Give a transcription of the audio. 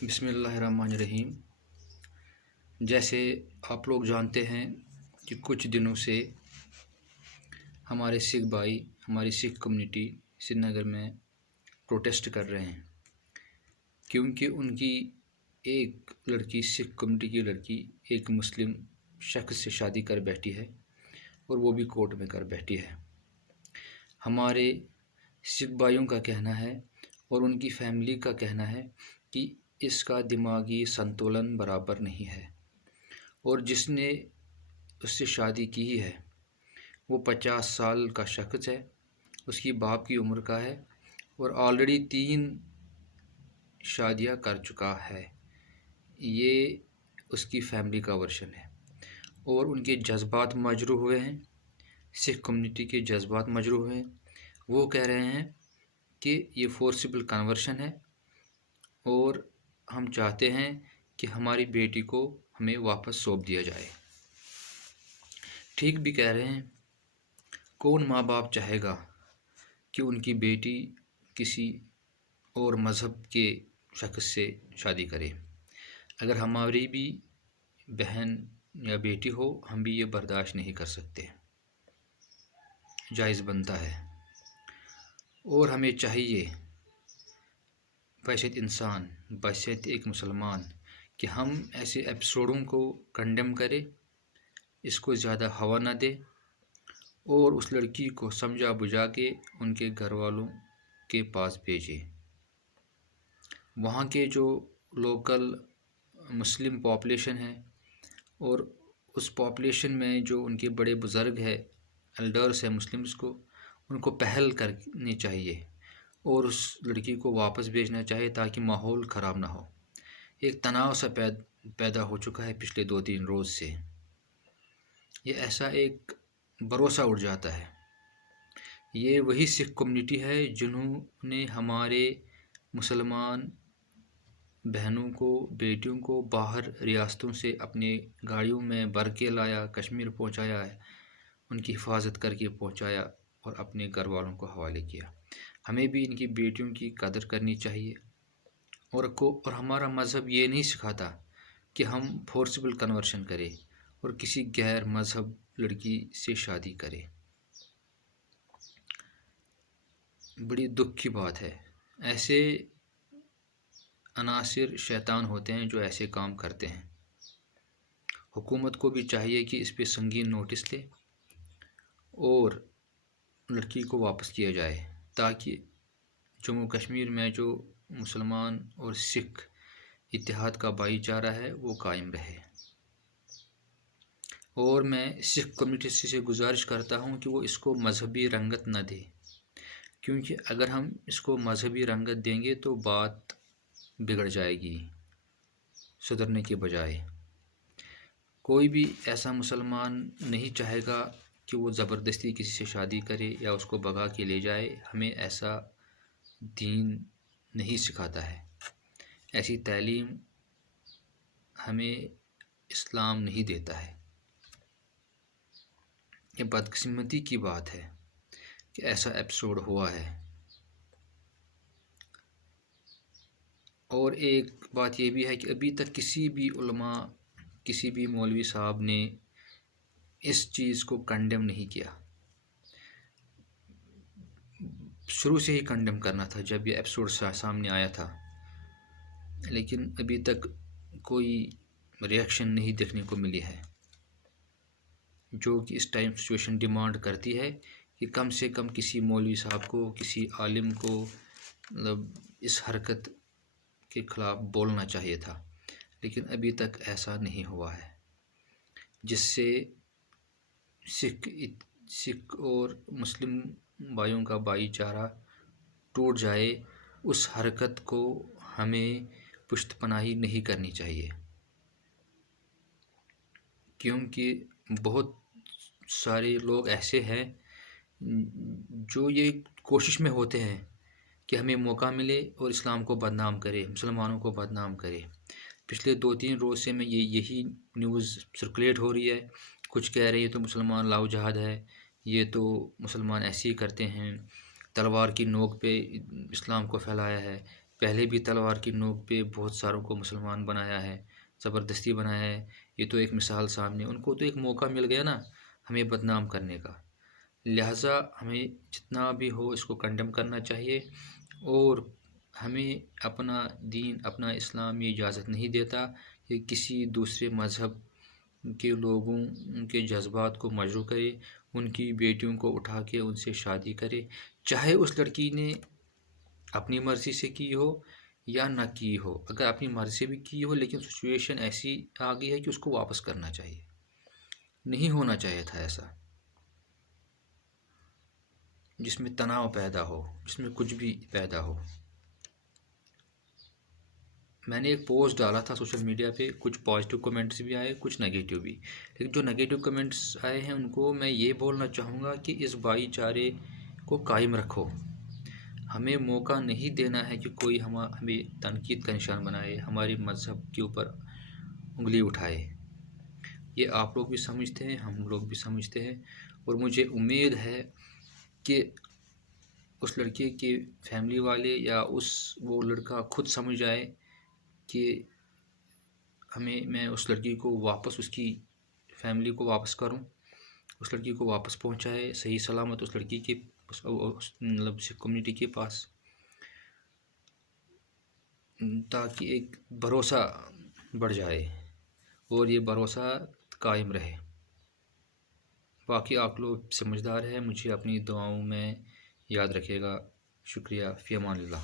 بسم اللہ الرحمن الرحیم۔ جیسے آپ لوگ جانتے ہیں کہ کچھ دنوں سے ہمارے سکھ بھائی، ہماری سکھ کمیونٹی سری نگر میں پروٹیسٹ کر رہے ہیں، کیونکہ ان کی ایک لڑکی، سکھ کمیونٹی کی لڑکی، ایک مسلم شخص سے شادی کر بیٹھی ہے اور وہ بھی کورٹ میں کر بیٹھی ہے۔ ہمارے سکھ بھائیوں کا کہنا ہے اور ان کی فیملی کا کہنا ہے کہ اس کا دماغی سنتولن برابر نہیں ہے، اور جس نے اس سے شادی کی ہے وہ 50 سال کا شخص ہے، اس کی باپ کی عمر کا ہے اور آلریڈی 3 شادیاں کر چکا ہے۔ یہ اس کی فیملی کا ورشن ہے اور ان کے جذبات مجروح ہوئے ہیں، سکھ کمیونٹی کے جذبات مجروح ہوئے ہیں۔ وہ کہہ رہے ہیں کہ یہ فورسیبل کنورشن ہے اور ہم چاہتے ہیں کہ ہماری بیٹی کو ہمیں واپس سونپ دیا جائے۔ ٹھیک بھی کہہ رہے ہیں۔ کون ماں باپ چاہے گا کہ ان کی بیٹی کسی اور مذہب کے شخص سے شادی کرے؟ اگر ہماری بھی بہن یا بیٹی ہو، ہم بھی یہ برداشت نہیں کر سکتے، جائز بنتا ہے۔ اور ہمیں چاہیے بحیثیت انسان، بحیثیت ایک مسلمان، کہ ہم ایسے ایپیسوڈوں کو کنڈیم کریں، اس کو زیادہ ہوا نہ دے اور اس لڑکی کو سمجھا بجھا کے ان کے گھر والوں کے پاس بھیجے۔ وہاں کے جو لوکل مسلم پاپولیشن ہے اور اس پاپولیشن میں جو ان کے بڑے بزرگ ہیں، ایلڈرس ہیں مسلمس کو، ان کو پہل کرنی چاہیے اور اس لڑکی کو واپس بھیجنا چاہیے تاکہ ماحول خراب نہ ہو۔ ایک تناؤ سا پیدا ہو چکا ہے پچھلے 2-3 روز سے۔ یہ ایسا ایک بھروسہ اٹھ جاتا ہے۔ یہ وہی سکھ کمیونٹی ہے جنہوں نے ہمارے مسلمان بہنوں کو، بیٹیوں کو باہر ریاستوں سے اپنے گاڑیوں میں بھر کے لایا، کشمیر پہنچایا ہے، ان کی حفاظت کر کے پہنچایا اور اپنے گھر والوں کو حوالے کیا۔ ہمیں بھی ان کی بیٹیوں کی قدر کرنی چاہیے اور ہمارا مذہب یہ نہیں سکھاتا کہ ہم فورسیبل کنورشن کریں اور کسی غیر مذہب لڑکی سے شادی کریں۔ بڑی دکھ کی بات ہے۔ ایسے عناصر شیطان ہوتے ہیں جو ایسے کام کرتے ہیں۔ حکومت کو بھی چاہیے کہ اس پہ سنگین نوٹس لے اور لڑکی کو واپس کیا جائے تاکہ جموں کشمیر میں جو مسلمان اور سکھ اتحاد کا بھائی چارہ ہے وہ قائم رہے۔ اور میں سکھ کمیونٹی سے گزارش کرتا ہوں کہ وہ اس کو مذہبی رنگت نہ دے، کیونکہ اگر ہم اس کو مذہبی رنگت دیں گے تو بات بگڑ جائے گی سدھرنے کے بجائے۔ کوئی بھی ایسا مسلمان نہیں چاہے گا کہ وہ زبردستی کسی سے شادی کرے یا اس کو بھگا کے لے جائے۔ ہمیں ایسا دین نہیں سکھاتا ہے، ایسی تعلیم ہمیں اسلام نہیں دیتا ہے۔ یہ بدقسمتی کی بات ہے کہ ایسا ایپیسوڈ ہوا ہے۔ اور ایک بات یہ بھی ہے کہ ابھی تک کسی بھی علماء، کسی بھی مولوی صاحب نے اس چیز کو کنڈیم نہیں کیا۔ شروع سے ہی کنڈیم کرنا تھا جب یہ ایپیسوڈ سامنے آیا تھا، لیکن ابھی تک کوئی ریئیکشن نہیں دیکھنے کو ملی ہے، جو کہ اس ٹائم سچویشن ڈیمانڈ کرتی ہے کہ کم سے کم کسی مولوی صاحب کو، کسی عالم کو اس حرکت کے خلاف بولنا چاہیے تھا، لیکن ابھی تک ایسا نہیں ہوا ہے، جس سے سکھ اور مسلم بھائیوں کا بھائی چارہ ٹوٹ جائے۔ اس حرکت کو ہمیں پشت پناہی نہیں کرنی چاہیے، کیونکہ بہت سارے لوگ ایسے ہیں جو یہ کوشش میں ہوتے ہیں کہ ہمیں موقع ملے اور اسلام کو بدنام کرے، مسلمانوں کو بدنام کرے۔ پچھلے 2-3 روز سے میں یہی نیوز سرکولیٹ ہو رہی ہے۔ کچھ کہہ رہے ہیں تو مسلمان لاؤ جہاد ہے، یہ تو مسلمان ایسے ہی کرتے ہیں، تلوار کی نوک پہ اسلام کو پھیلایا ہے، پہلے بھی تلوار کی نوک پہ بہت ساروں کو مسلمان بنایا ہے، زبردستی بنایا ہے۔ یہ تو ایک مثال سامنے، ان کو تو ایک موقع مل گیا نا ہمیں بدنام کرنے کا، لہٰذا ہمیں جتنا بھی ہو اس کو کنڈم کرنا چاہیے۔ اور ہمیں اپنا دین، اپنا اسلام یہ اجازت نہیں دیتا کہ کسی دوسرے مذہب کے لوگوں کے جذبات کو مجروح کرے، ان کی بیٹیوں کو اٹھا کے ان سے شادی کرے، چاہے اس لڑکی نے اپنی مرضی سے کی ہو یا نہ کی ہو۔ اگر اپنی مرضی سے بھی کی ہو لیکن سچویشن ایسی آ گئی ہے کہ اس کو واپس کرنا چاہیے، نہیں ہونا چاہیے تھا ایسا جس میں تناؤ پیدا ہو، جس میں کچھ بھی پیدا ہو۔ میں نے ایک پوسٹ ڈالا تھا سوشل میڈیا پہ، کچھ پازیٹیو کمنٹس بھی آئے، کچھ نگیٹیو بھی، لیکن جو نگیٹیو کمنٹس آئے ہیں ان کو میں یہ بولنا چاہوں گا کہ اس بھائی چارے کو قائم رکھو۔ ہمیں موقع نہیں دینا ہے کہ کوئی ہمیں تنقید کا نشان بنائے، ہمارے مذہب کے اوپر انگلی اٹھائے۔ یہ آپ لوگ بھی سمجھتے ہیں، ہم لوگ بھی سمجھتے ہیں، اور مجھے امید ہے کہ اس لڑکے کے فیملی والے یا وہ لڑکا خود سمجھ آئے کہ میں اس لڑکی کو واپس، اس کی فیملی کو واپس کروں، اس لڑکی کو واپس پہنچائے صحیح سلامت اس لڑکی کے مطلب کمیونٹی کے پاس، تاکہ ایک بھروسہ بڑھ جائے اور یہ بھروسہ قائم رہے۔ باقی آپ لوگ سمجھدار ہیں، مجھے اپنی دعاؤں میں یاد رکھے گا۔ شکریہ، فی امان اللہ۔